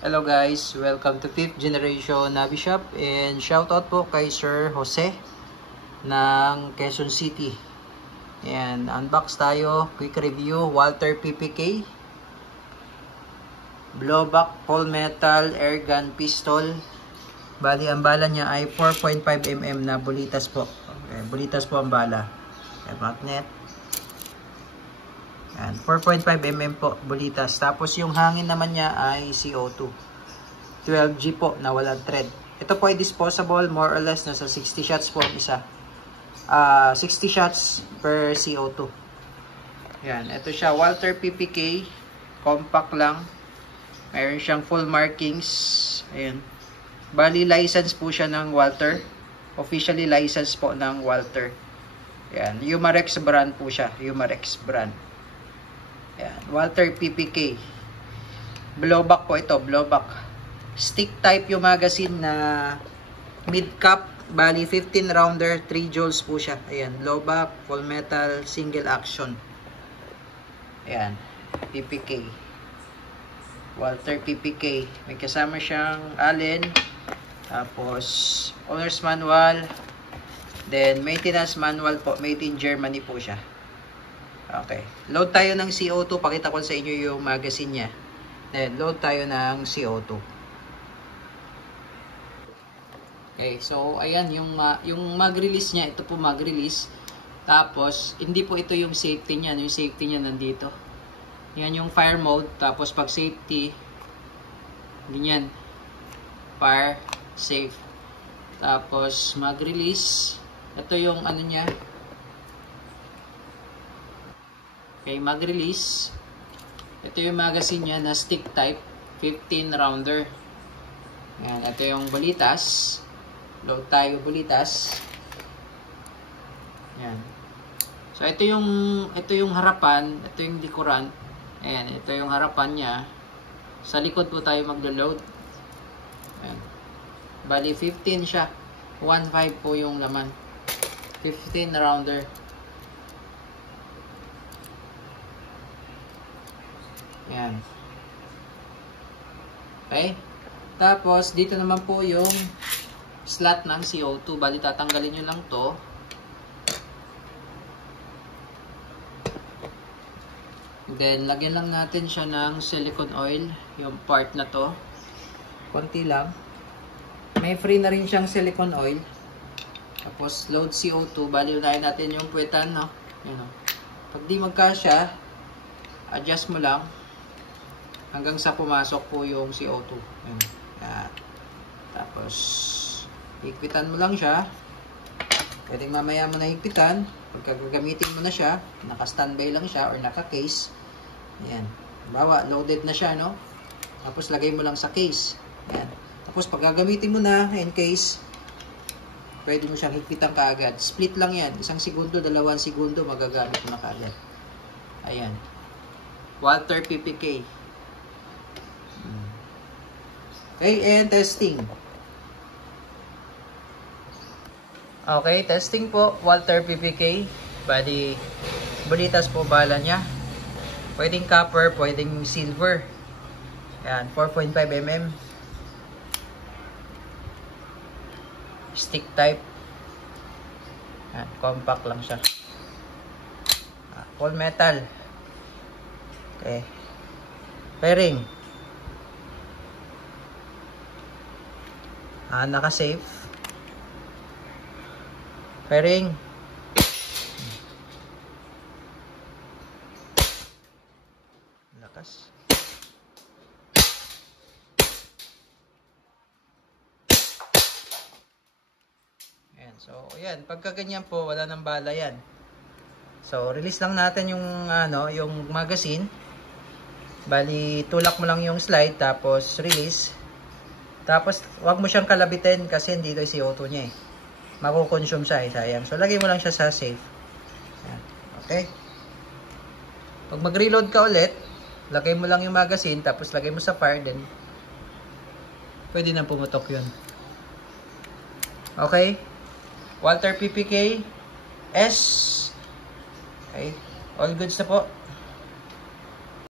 Hello guys, welcome to 5th generation Navi Shop and shoutout po kay Sir Jose ng Quezon City. And unbox tayo, quick review, Walther PPK blowback full metal air gun pistol. Bali ang bala niya ay 4.5mm na bulitas po. Okay, bulitas po ang bala. Magnet. Yan, 4.5mm po bulitas. Tapos yung hangin naman niya ay CO2. 12G po na walang thread. Ito po ay disposable, more or less nasa 60 shots po ang isa. 60 shots per CO2. Yan, ito siya, Walther PPK, compact lang. Mayroon siyang full markings. Ayan. Bali license po siya ng Walther. Officially licensed po ng Walther. Yan, Umarex brand po siya, Umarex brand. Yan, Walther PPK. Blowback po ito, blowback. Stick type yung magazine na mid-cap. Bali 15 rounder, 3 joules po siya. Ayan, blowback, full metal, single action. Ayan, PPK. Walther PPK. May kasama siyang Allen. Tapos, owner's manual. Then, maintenance manual po. Made in Germany po siya. Okay. Load tayo ng CO2. Pakita ko sa inyo yung magazine niya. Then, load tayo ng CO2. Okay. So, ayan. Yung mag-release niya. Ito po mag-release. Tapos, hindi po ito yung safety niya. Yung safety niya nandito. Yan yung fire mode. Tapos, pag safety, ganyan. Fire, safe. Tapos, mag-release. Ito yung ano niya. Okay, mag-release. Ito yung magazine niya na stick type, 15 rounder. Yan, ito yung bulitas. Load tayo bulitas. Yan. So ito yung harapan, ito yung likuran. Ayan, ito yung harapan niya. Sa likod po tayo maglo-load. Ayan. Bali 15 siya. 1.5 po yung laman. 15 rounder. Yan. Okay. Tapos, dito naman po yung slot ng CO2. Bali, tatanggalin nyo lang to. Then, lagyan lang natin siya ng silicone oil. Yung part na to. Konti lang. May free na rin siyang silicone oil. Tapos, load CO2. Bali, unahin natin yung puwetan, no? Yan, no? Pag di magkasya, adjust mo lang. Hanggang sa pumasok po yung CO2. Ayan. Ayan. Tapos, higpitan mo lang siya. Pwedeng mamaya mo na higpitan. Pagka gagamitin mo na siya, naka-standby lang siya or naka-case. Ayan. Bawa, loaded na siya, no? Tapos, lagay mo lang sa case. Ayan. Tapos, pag gagamitin mo na in case, pwede mo siyang higpitan kaagad. Split lang yan. 1 segundo, 2 segundo, magagamit mo na kaagad. Ayan. Walther PPK. Okay, and testing. Okay, testing po. Walther PPK. Bali, bulitas po bala niya. Pwedeng copper, pwedeng silver. Yan, 4.5mm. Stick type. Yan, compact lang siya. Full metal. Okay. Pairing. Naka-safe. Pairing. Lakas. Ayan. So, ayan. Pagka ganyan po, wala nang bala yan. So, release lang natin yung, yung magazine. Bali, tulak mo lang yung slide, tapos release. Tapos, wag mo siyang kalabitin kasi hindi ito yung CO2 niya eh. Makukonsume siya eh, sayang. So, lagay mo lang siya sa safe. Ayan. Okay? Pag mag-reload ka ulit, lagay mo lang yung magazine, tapos lagay mo sa fire, then pwede nang pumutok yun. Okay? Walther PPK S. Okay? All goods na po.